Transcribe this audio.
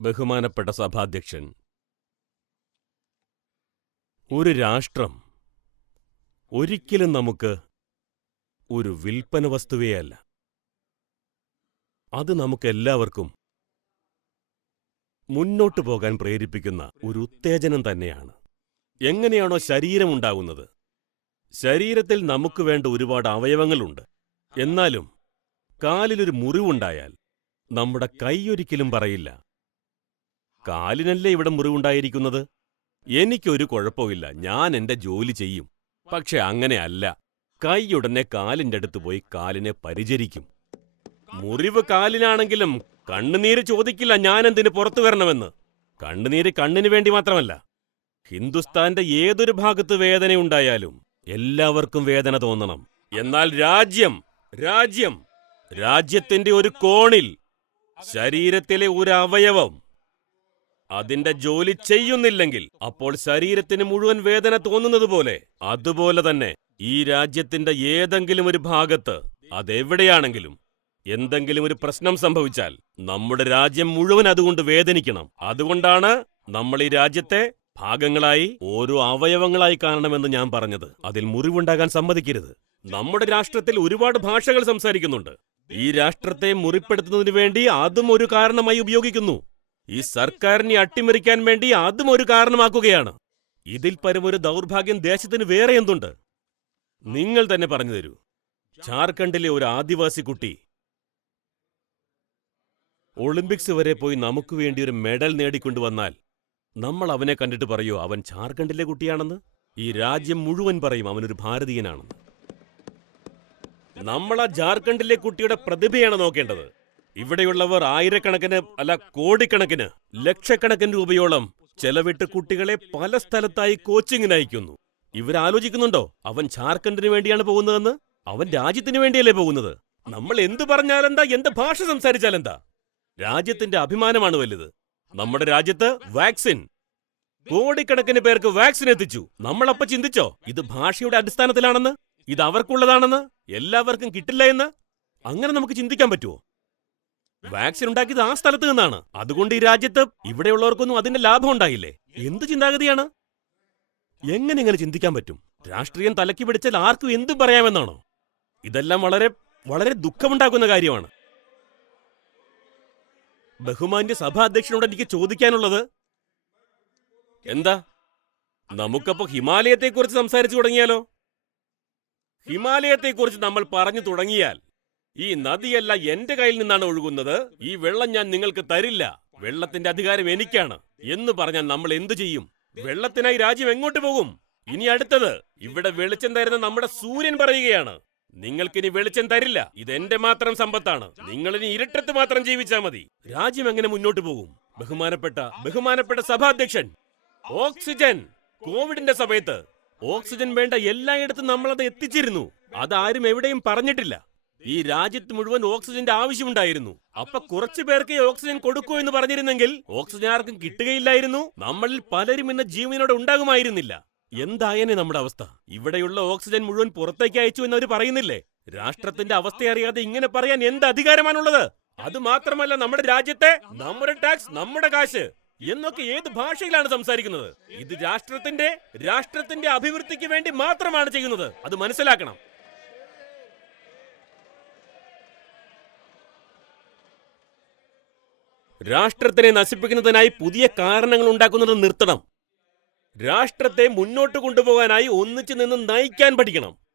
ബഹുമാനപ്പെട്ട സഭാധ്യക്ഷൻ ഒരു രാഷ്ട്രം ഒരിക്കലും നമുക്ക് ഒരു വിൽപ്പന വസ്തുവേയല്ല അത് നമുക്കെല്ലാവർക്കും മുന്നോട്ടു പോകാൻ പ്രേരിപ്പിക്കുന്ന ഒരു ഉത്തേജനം തന്നെയാണ്. എങ്ങനെയാണോ ശരീരമുണ്ടാകുന്നത് ശരീരത്തിൽ നമുക്ക് വേണ്ട ഒരുപാട് അവയവങ്ങളുണ്ട്. എന്നാലും കാലിലൊരു മുറിവുണ്ടായാൽ നമ്മുടെ കൈയൊരിക്കലും പറയില്ല. കാലിനല്ലേ ഇവിടെ മുറിവുണ്ടായിരിക്കുന്നത്? എനിക്കൊരു കുഴപ്പമില്ല. ഞാൻ എന്റെ ജോലി ചെയ്യും. പക്ഷെ അങ്ങനെയല്ല കൈയുടനെ കാലിന്റെ അടുത്ത് പോയി കാലിനെ പരിചരിക്കും. മുറിവ് കാലിനാണെങ്കിലും കണ്ണുനീര് ചോദിക്കില്ല ഞാൻ എന്തിന് പുറത്തു വരണമെന്ന്. കണ്ണുനീര് കണ്ണിന് വേണ്ടി മാത്രമല്ല. ഹിന്ദുസ്ഥാന്റെ ഏതൊരു ഭാഗത്ത് വേദനയുണ്ടായാലും എല്ലാവർക്കും വേദന തോന്നണം. എന്നാൽ രാജ്യം രാജ്യം രാജ്യത്തിന്റെ ഒരു കോണിൽ ശരീരത്തിലെ ഒരു അവയവം അതിന്റെ ജോലി ചെയ്യുന്നില്ലെങ്കിൽ അപ്പോൾ ശരീരത്തിന് മുഴുവൻ വേദന തോന്നുന്നത് പോലെ അതുപോലെ തന്നെ ഈ രാജ്യത്തിന്റെ ഏതെങ്കിലും ഒരു ഭാഗത്ത് അതെവിടെയാണെങ്കിലും എന്തെങ്കിലും ഒരു പ്രശ്നം സംഭവിച്ചാൽ നമ്മുടെ രാജ്യം മുഴുവൻ അതുകൊണ്ട് വേദനിക്കണം. അതുകൊണ്ടാണ് നമ്മൾ ഈ രാജ്യത്തെ ഭാഗങ്ങളായി ഓരോ അവയവങ്ങളായി കാണണമെന്ന് ഞാൻ പറഞ്ഞത്. അതിൽ മുറിവുണ്ടാകാൻ സമ്മതിക്കരുത്. നമ്മുടെ രാഷ്ട്രത്തിൽ ഒരുപാട് ഭാഷകൾ സംസാരിക്കുന്നുണ്ട്. ഈ രാഷ്ട്രത്തെ മുറിപ്പെടുത്തുന്നതിന് വേണ്ടി അതും ഒരു കാരണമായി ഉപയോഗിക്കുന്നു. ഈ സർക്കാരിനെ അട്ടിമറിക്കാൻ വേണ്ടി അതും ഒരു കാരണമാക്കുകയാണ്. ഇതിൽ പരം ഒരു ദൗർഭാഗ്യം ദേശത്തിന് വേറെ എന്തുണ്ട്? നിങ്ങൾ തന്നെ പറഞ്ഞു തരൂ. ജാർഖണ്ഡിലെ ഒരു ആദിവാസി കുട്ടി. ഒളിമ്പിക്സ് വരെ പോയി നമുക്ക് വേണ്ടി ഒരു മെഡൽ നേടിക്കൊണ്ടുവന്നാൽ നമ്മൾ അവനെ കണ്ടിട്ട് പറയോ അവൻ ജാർഖണ്ഡിലെ കുട്ടിയാണെന്ന്? ഈ രാജ്യം മുഴുവൻ പറയും അവനൊരു ഭാരതീയനാണെന്ന്. നമ്മൾ ആ ജാർഖണ്ഡിലെ കുട്ടിയുടെ പ്രതിഭയാണ് നോക്കേണ്ടത്. ഇവിടെയുള്ളവർ ആയിരക്കണക്കിന് അല്ല കോടിക്കണക്കിന് ലക്ഷക്കണക്കിന് രൂപയോളം ചെലവിട്ട് കുട്ടികളെ പല സ്ഥലത്തായി കോച്ചിങ്ങിന് അയക്കുന്നു. ഇവരാലോചിക്കുന്നുണ്ടോ? അവൻ ജാർഖണ്ഡിന് വേണ്ടിയാണ് പോകുന്നതെന്ന്? അവൻ രാജ്യത്തിന് വേണ്ടിയല്ലേ പോകുന്നത്? നമ്മൾ എന്തു പറഞ്ഞാലെന്താ? എന്ത് ഭാഷ സംസാരിച്ചാലെന്താ? രാജ്യത്തിന്റെ അഭിമാനമാണ് വലുത്. നമ്മുടെ രാജ്യത്ത് വാക്സിൻ. കോടിക്കണക്കിന് പേർക്ക് വാക്സിൻ എത്തിച്ചു. നമ്മളപ്പ ചിന്തിച്ചോ? ഇത് ഭാഷയുടെ അടിസ്ഥാനത്തിലാണെന്ന്? ഇത് അവർക്കുള്ളതാണെന്ന്? എല്ലാവർക്കും കിട്ടില്ല എന്ന്? അങ്ങനെ നമുക്ക് ചിന്തിക്കാൻ പറ്റുമോ വാക്സിൻ ഉണ്ടാക്കിയത് ആ സ്ഥലത്ത് നിന്നാണ്. അതുകൊണ്ട് ഈ രാജ്യത്ത് ഇവിടെയുള്ളവർക്കൊന്നും അതിന്റെ ലാഭം ഉണ്ടായില്ലേ? എന്ത് ചിന്താഗതിയാണ്? എങ്ങനെ ഇങ്ങനെ ചിന്തിക്കാൻ പറ്റും? രാഷ്ട്രീയം തലക്കി പിടിച്ചാൽ ആർക്കും എന്തും പറയാമെന്നാണോ? ഇതെല്ലാം വളരെ വളരെ ദുഃഖമുണ്ടാക്കുന്ന കാര്യമാണ്. ബഹുമാന്യ സഭാധ്യക്ഷനോട് എനിക്ക് ചോദിക്കാനുള്ളത് എന്താ? നമുക്കപ്പോ ഹിമാലയത്തെക്കുറിച്ച് സംസാരിച്ചു തുടങ്ങിയാലോ? ഹിമാലയത്തെക്കുറിച്ച് നമ്മൾ പറഞ്ഞു തുടങ്ങിയാൽ ഈ നദിയല്ല എന്റെ കയ്യിൽ നിന്നാണ് ഒഴുകുന്നത്. ഈ വെള്ളം ഞാൻ നിങ്ങൾക്ക് തരില്ല. വെള്ളത്തിന്റെ അധികാരം എനിക്കാണ്. എന്ന് പറഞ്ഞാൽ നമ്മൾ എന്തു ചെയ്യും? വെള്ളത്തിനായി രാജ്യം എങ്ങോട്ട് പോകും? ഇനി അടുത്തത് ഇവിടെ വെളിച്ചം തരുന്ന നമ്മുടെ സൂര്യൻ പറയുകയാണ്. നിങ്ങൾക്കിനി വെളിച്ചം തരില്ല. ഇതെന്റെ മാത്രം സമ്പത്താണ്. നിങ്ങൾ ഇനി ഇരുട്ടത്ത് മാത്രം ജീവിച്ചാൽ മതി. രാജ്യം എങ്ങനെ മുന്നോട്ട് പോകും? ബഹുമാനപ്പെട്ട ബഹുമാനപ്പെട്ട സഭാധ്യക്ഷൻ ഓക്സിജൻ. കോവിഡിന്റെ സമയത്ത് ഓക്സിജൻ വേണ്ട എല്ലായിടത്തും നമ്മളത് എത്തിച്ചിരുന്നു. അതാരും എവിടെയും പറഞ്ഞിട്ടില്ല. ഈ രാജ്യത്ത് മുഴുവൻ ഓക്സിജന്റെ ആവശ്യമുണ്ടായിരുന്നു. അപ്പൊ കുറച്ചു പേർക്ക് ഓക്സിജൻ കൊടുക്കൂ എന്ന് പറഞ്ഞിരുന്നെങ്കിൽ ഓക്സിജൻ ആർക്കും കിട്ടുകയില്ലായിരുന്നു. നമ്മളിൽ പലരും ഇന്ന് ജീവനോടെ ഉണ്ടാകുമായിരുന്നില്ല. എന്തായനെ നമ്മുടെ അവസ്ഥ? ഇവിടെയുള്ള ഓക്സിജൻ മുഴുവൻ പുറത്തേക്ക് അയച്ചു എന്ന് അവർ പറയുന്നില്ലേ? രാഷ്ട്രത്തിന്റെ അവസ്ഥ അറിയാതെ ഇങ്ങനെ പറയാൻ എന്ത് അധികാരമാണുള്ളത്? അത് മാത്രമല്ല നമ്മുടെ രാജ്യത്തെ നമ്മുടെ ടാക്സ് നമ്മുടെ കാശ് എന്നൊക്കെ ഏത് ഭാഷയിലാണ് സംസാരിക്കുന്നത്? ഇത് രാഷ്ട്രത്തിന്റെ രാഷ്ട്രത്തിന്റെ അഭിവൃദ്ധിക്ക് വേണ്ടി മാത്രമാണ് ചെയ്യുന്നത്. അത് മനസ്സിലാക്കണം. രാഷ്ട്രത്തിനെ നശിപ്പിക്കുന്നതിനായി പുതിയ കാരണങ്ങൾ ഉണ്ടാക്കുന്നത് നിർത്തണം. രാഷ്ട്രത്തെ മുന്നോട്ട് കൊണ്ടുപോകാനായി ഒന്നിച്ചു നിന്ന് നയിക്കാൻ പഠിക്കണം.